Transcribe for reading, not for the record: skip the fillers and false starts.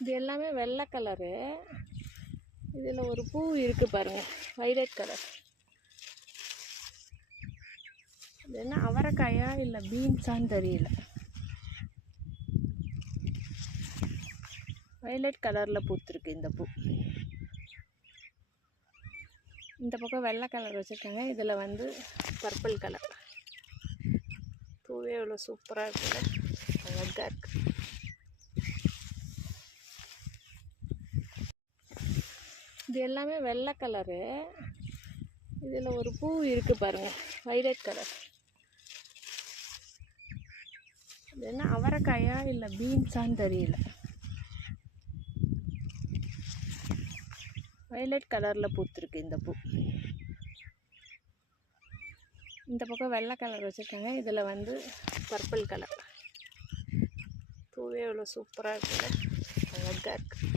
இது எல்லாமே வெள்ளை கலரு. இதில் ஒரு பூ இருக்குது பாருங்கள், வைலட் கலர். இது என்ன அவரைக்காயா இல்லை பீன்ஸான்னு தெரியல. வைலட் கலரில் பூத்துருக்கு இந்த பூ. இந்த பக்கம் வெள்ளை கலர் வச்சுருக்காங்க, இதில் வந்து பர்பிள் கலர். பூவே எவ்வளோ சூப்பராக இருக்குல்ல, அழகாக இருக்குது. இது எல்லாமே வெள்ளை கலரு. இதில் ஒரு பூ இருக்குது பாருங்கள், வைலட் கலர். இது என்ன அவரைக்காயா இல்லை பீன்ஸான்னு தெரியல. வைலட் கலரில் பூத்துருக்கு இந்த பூ. இந்த பக்கம் வெள்ளை கலர் வச்சுருக்காங்க, இதில் வந்து பர்பிள் கலர். பூவே எவ்வளோ சூப்பராக இருக்குல்ல, அழகாக இருக்குது.